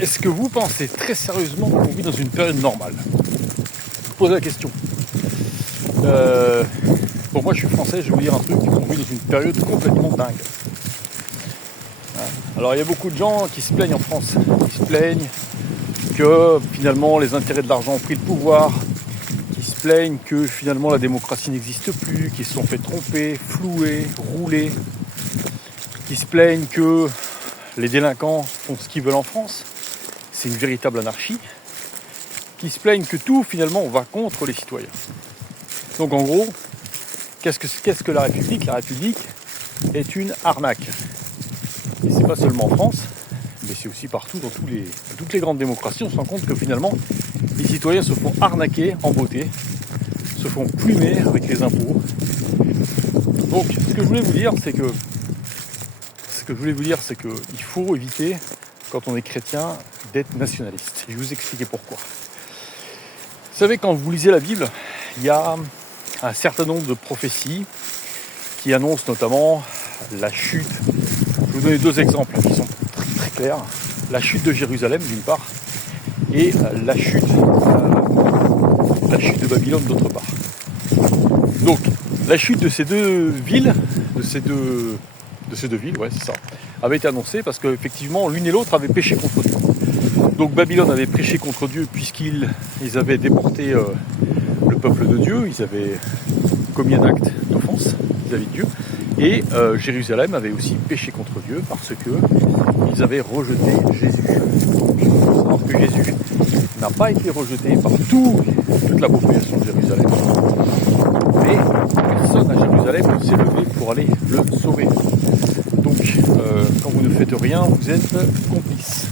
est-ce que vous pensez très sérieusement qu'on vit dans une période normale? Je vous pose la question. Bon, moi je suis français, je vais vous dire un truc, on vit dans une période complètement dingue. Alors il y a beaucoup de gens qui se plaignent en France, qui se plaignent que finalement les intérêts de l'argent ont pris le pouvoir, qui se plaignent que finalement la démocratie n'existe plus, qui se sont fait tromper, flouer, rouler, qui se plaignent que les délinquants font ce qu'ils veulent en France, c'est une véritable anarchie, qui se plaignent que tout finalement va contre les citoyens. Donc en gros, qu'est-ce que la République? La République est une arnaque. Et c'est pas seulement en France, mais c'est aussi partout dans toutes les grandes démocraties. On se rend compte que finalement, les citoyens se font arnaquer en beauté, se font plumer avec les impôts. Donc ce que je voulais vous dire, c'est qu'il faut éviter, quand on est chrétien, d'être nationaliste. Je vais vous expliquer pourquoi. Vous savez, quand vous lisez la Bible, il y a un certain nombre de prophéties qui annoncent notamment la chute. Je vais vous donner deux exemples qui sont très, très clairs. La chute de Jérusalem d'une part et la chute de Babylone d'autre part. Donc la chute de ces deux villes, ouais c'est ça, avait été annoncée parce qu'effectivement l'une et l'autre avaient péché contre Dieu. Donc Babylone avait péché contre Dieu puisqu'ils avaient déporté le peuple de Dieu, ils avaient commis un acte d'offense vis-à-vis de Dieu. Et Jérusalem avait aussi péché contre Dieu parce qu'ils avaient rejeté Jésus. Alors que Jésus n'a pas été rejeté par toute la population de Jérusalem. Mais personne à Jérusalem ne s'est levé pour aller le sauver. Donc, quand vous ne faites rien, vous êtes complice.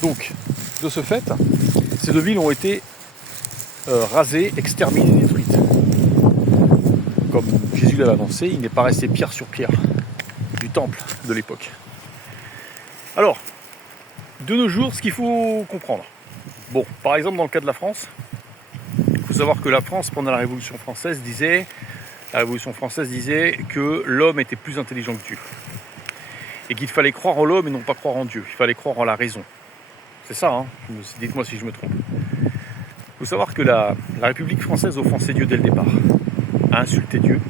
Donc, de ce fait, ces deux villes ont été rasées, exterminées, détruites. Comme Jésus l'avait annoncé, il n'est pas resté pierre sur pierre du temple de l'époque. Alors, de nos jours, ce qu'il faut comprendre. Bon, par exemple, dans le cas de la France, il faut savoir que la France, pendant la Révolution française, disait que l'homme était plus intelligent que Dieu. Et qu'il fallait croire en l'homme et non pas croire en Dieu. Il fallait croire en la raison. C'est ça, hein. Dites-moi si je me trompe. Il faut savoir que la République française offensait Dieu dès le départ, a insulté Dieu,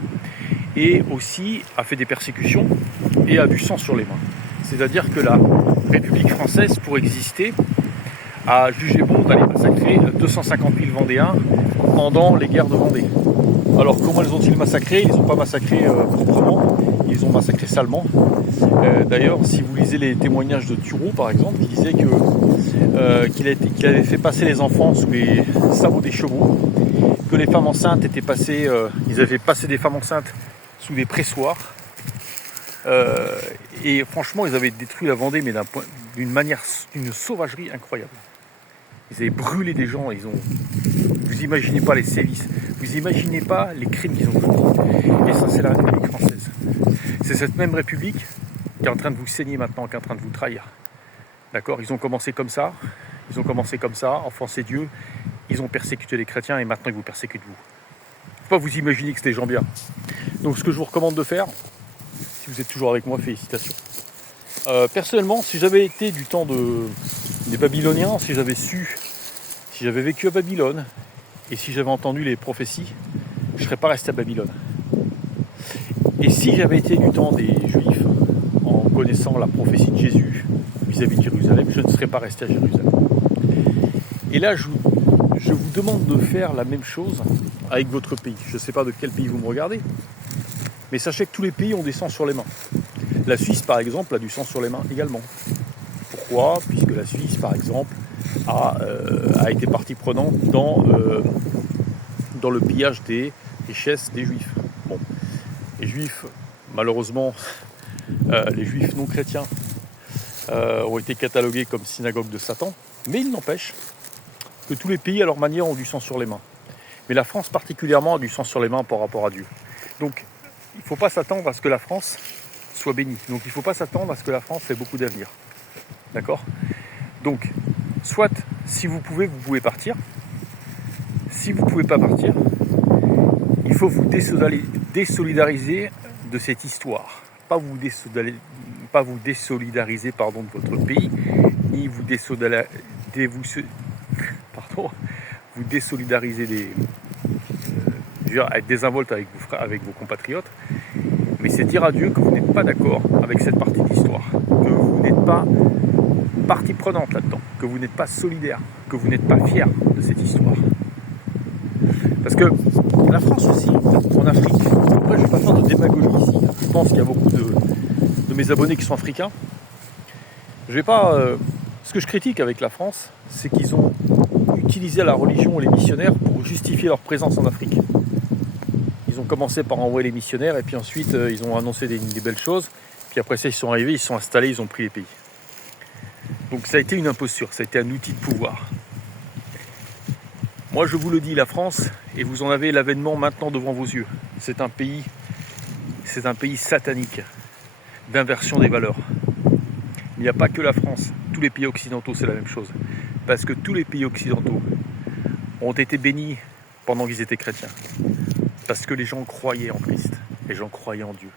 et aussi a fait des persécutions et a du sang sur les mains. C'est-à-dire que la République française, pour exister, a jugé bon d'aller massacrer 250 000 Vendéens pendant les guerres de Vendée. Alors comment les ont-ils massacrés? Ils n'ont pas massacré proprement, ils ont massacré salement. D'ailleurs, si vous lisez les témoignages de Turreau, par exemple, il disait qu'il avait fait passer les enfants sous les sabots des chevaux, que les femmes enceintes étaient passées, ils avaient passé des femmes enceintes sous des pressoirs. Et franchement, ils avaient détruit la Vendée, mais d'une sauvagerie incroyable. Ils avaient brûlé des gens, vous imaginez pas les sévices, vous imaginez pas les crimes qu'ils ont commis. Et ça, c'est la République française. C'est cette même République qui est en train de vous saigner maintenant, qui est en train de vous trahir. D'accord? Ils ont commencé comme ça, offenser Dieu, ils ont persécuté les chrétiens et maintenant ils vous persécutent vous. Faut pas vous imaginer que c'est des gens bien. Donc ce que je vous recommande de faire, si vous êtes toujours avec moi, félicitations. Personnellement, si j'avais été du temps des Babyloniens, si j'avais vécu à Babylone, et si j'avais entendu les prophéties, je ne serais pas resté à Babylone. Et si j'avais été du temps des Juifs, en connaissant la prophétie de Jésus vis-à-vis de Jérusalem, je ne serais pas resté à Jérusalem. Et là, je vous demande de faire la même chose avec votre pays. Je ne sais pas de quel pays vous me regardez, mais sachez que tous les pays ont des sangs sur les mains. La Suisse, par exemple, a du sang sur les mains également. Pourquoi? Puisque la Suisse, par exemple, a été partie prenante dans le pillage des richesses des Juifs. Bon, les Juifs, malheureusement, les Juifs non chrétiens ont été catalogués comme synagogue de Satan, mais il n'empêche que tous les pays, à leur manière, ont du sang sur les mains. Mais la France, particulièrement, a du sang sur les mains par rapport à Dieu. Donc, il ne faut pas s'attendre à ce que la France soit bénie. Donc, il ne faut pas s'attendre à ce que la France ait beaucoup d'avenir. D'accord? Donc, soit, si vous pouvez partir. Si vous ne pouvez pas partir, il faut vous désolidariser de cette histoire. Pas vous désolidariser de votre pays, ni vous vous désolidarisez être désinvolte avec vos compatriotes, mais c'est dire à Dieu que vous n'êtes pas d'accord avec cette partie de l'histoire, que vous n'êtes pas partie prenante là-dedans, que vous n'êtes pas solidaire, que vous n'êtes pas fier de cette histoire. Parce que la France aussi, en Afrique, après je ne vais pas faire de démagogie ici, je pense qu'il y a beaucoup de mes abonnés qui sont africains. Je vais pas. Ce que je critique avec la France, c'est qu'ils ont utilisé la religion et les missionnaires pour justifier leur présence en Afrique. Ils ont commencé par envoyer les missionnaires et puis ensuite ils ont annoncé des belles choses. Puis après ça, ils sont arrivés, ils sont installés, ils ont pris les pays. Donc ça a été une imposture, ça a été un outil de pouvoir. Moi je vous le dis, la France, et vous en avez l'avènement maintenant devant vos yeux, c'est un pays satanique, d'inversion des valeurs. Il n'y a pas que la France, tous les pays occidentaux c'est la même chose. Parce que tous les pays occidentaux ont été bénis pendant qu'ils étaient chrétiens. Parce que les gens croyaient en Christ, les gens croyaient en Dieu.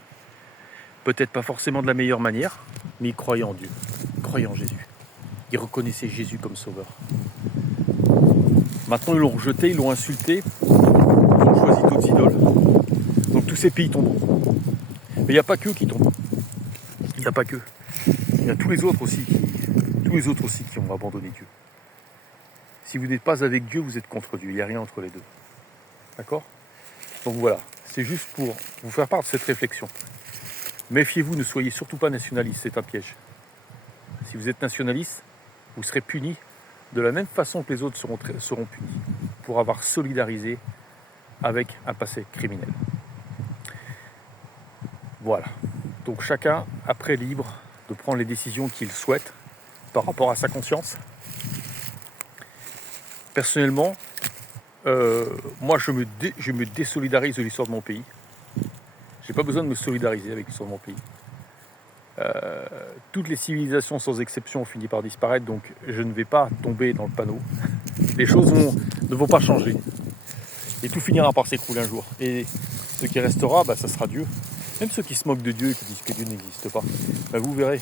Peut-être pas forcément de la meilleure manière, mais ils croyaient en Dieu, ils croyaient en Jésus. Ils reconnaissaient Jésus comme sauveur. Maintenant ils l'ont rejeté, ils l'ont insulté, ils ont choisi d'autres idoles. Donc tous ces pays tomberont. Mais il n'y a pas qu'eux qui tombent. Il n'y a pas qu'eux. Il y a tous les autres aussi qui ont abandonné Dieu. Si vous n'êtes pas avec Dieu, vous êtes contre Dieu. Il n'y a rien entre les deux. D'accord ? Donc voilà, c'est juste pour vous faire part de cette réflexion. Méfiez-vous, ne soyez surtout pas nationaliste, c'est un piège. Si vous êtes nationaliste, vous serez puni de la même façon que les autres seront punis pour avoir solidarisé avec un passé criminel. Voilà. Donc chacun, après, libre de prendre les décisions qu'il souhaite par rapport à sa conscience. Personnellement, moi je me désolidarise de l'histoire de mon pays. J'ai pas besoin de me solidariser avec l'histoire de mon pays. Toutes les civilisations sans exception ont fini par disparaître, donc je ne vais pas tomber dans le panneau. Les choses ne vont pas changer. Et tout finira par s'écrouler un jour. Et ce qui restera, ça sera Dieu. Même ceux qui se moquent de Dieu et qui disent que Dieu n'existe pas, vous verrez.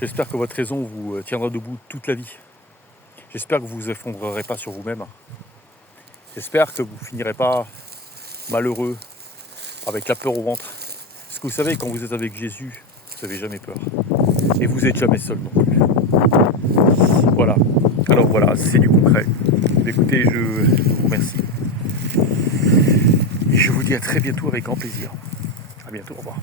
J'espère que votre raison vous tiendra debout toute la vie. J'espère que vous vous effondrerez pas sur vous-même. J'espère que vous finirez pas malheureux, avec la peur au ventre. Parce que vous savez, quand vous êtes avec Jésus, vous n'avez jamais peur. Et vous n'êtes jamais seul non plus. Voilà. Alors voilà, c'est du concret. Écoutez, je vous remercie. Et je vous dis à très bientôt avec grand plaisir. À bientôt, au revoir.